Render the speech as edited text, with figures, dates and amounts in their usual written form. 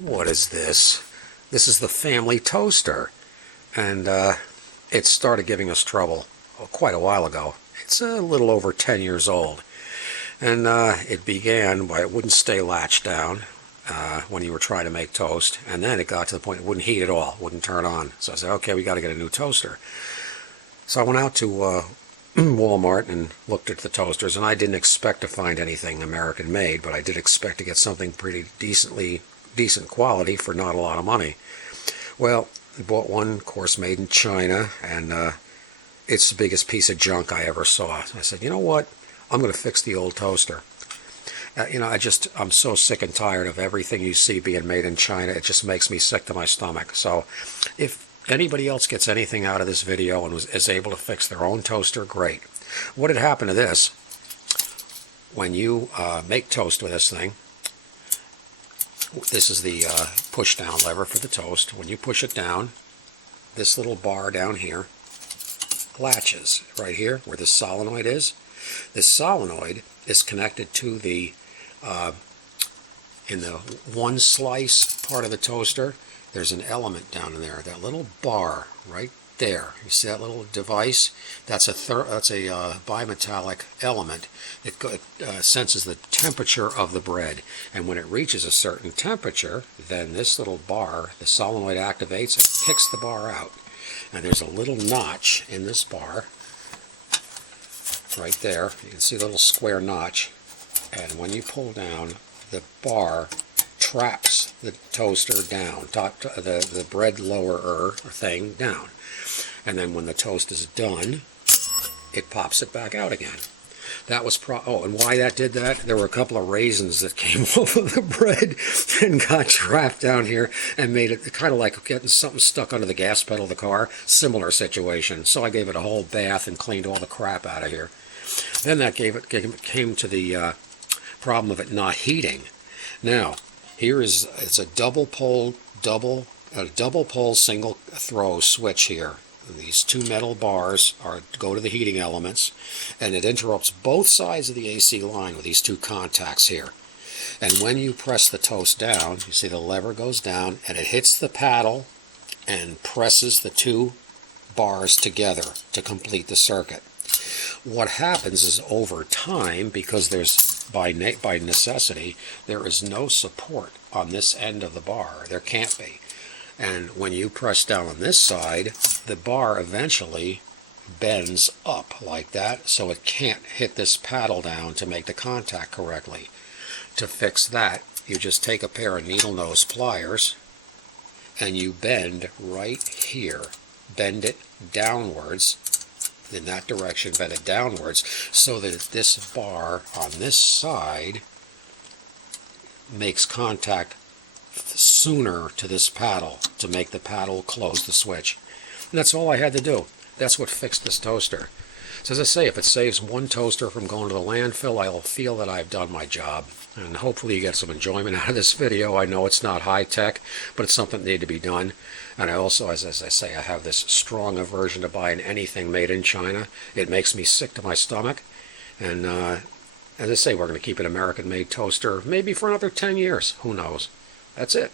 What is this? This is the family toaster, and it started giving us trouble quite a while ago. It's a little over 10 years old, and it began by it wouldn't stay latched down when you were trying to make toast, and then it got to the point it wouldn't heat at all, wouldn't turn on. So I said, okay, we got to get a new toaster. So I went out to Walmart and looked at the toasters, and I didn't expect to find anything American made, but I did expect to get something pretty decent quality for not a lot of money. Well, I bought one, of course, made in China, and it's the biggest piece of junk I ever saw. I said, you know what? I'm going to fix the old toaster. I'm so sick and tired of everything you see being made in China. It just makes me sick to my stomach. So if anybody else gets anything out of this video and is able to fix their own toaster, great. What had happened to this, when you make toast with this thing, this is the push down lever for the toast. When you push it down, this little bar down here latches right here where this solenoid is. This solenoid is connected to the in the one slice part of the toaster. There's an element down in there, that little bar right there. You see that little device? That's a bimetallic element. It senses the temperature of the bread, and when it reaches a certain temperature, then this little bar, the solenoid, activates and kicks the bar out. And there's a little notch in this bar right there. You can see the little square notch, and when you pull down, the bar traps the toaster down, the bread lowerer thing down. And then when the toast is done, it pops it back out again. That was and why that did that? There were a couple of raisins that came off of the bread and got trapped down here and made it kind of like getting something stuck under the gas pedal of the car. Similar situation. So I gave it a whole bath and cleaned all the crap out of here. Then that came to the problem of it not heating. Now, it's a double pole single throw switch here. These two metal bars go to the heating elements, and it interrupts both sides of the AC line with these two contacts here. And when you press the toast down, you see the lever goes down, and it hits the paddle and presses the two bars together to complete the circuit. What happens is, over time, because there's by necessity, there is no support on this end of the bar. There can't be. And when you press down on this side, the bar eventually bends up like that, so it can't hit this paddle down to make the contact correctly. To fix that, you just take a pair of needle nose pliers and you bend right here. Bend it downwards in that direction, bend it downwards, so that this bar on this side makes contact sooner to this paddle to make the paddle close the switch. And that's all I had to do. That's what fixed this toaster. So as I say, if it saves one toaster from going to the landfill, I'll feel that I've done my job. And hopefully you get some enjoyment out of this video. I know it's not high tech, but it's something that needs to be done. And I also, as I say, I have this strong aversion to buying anything made in China. It makes me sick to my stomach. And as I say, we're going to keep an American-made toaster maybe for another 10 years. Who knows? That's it.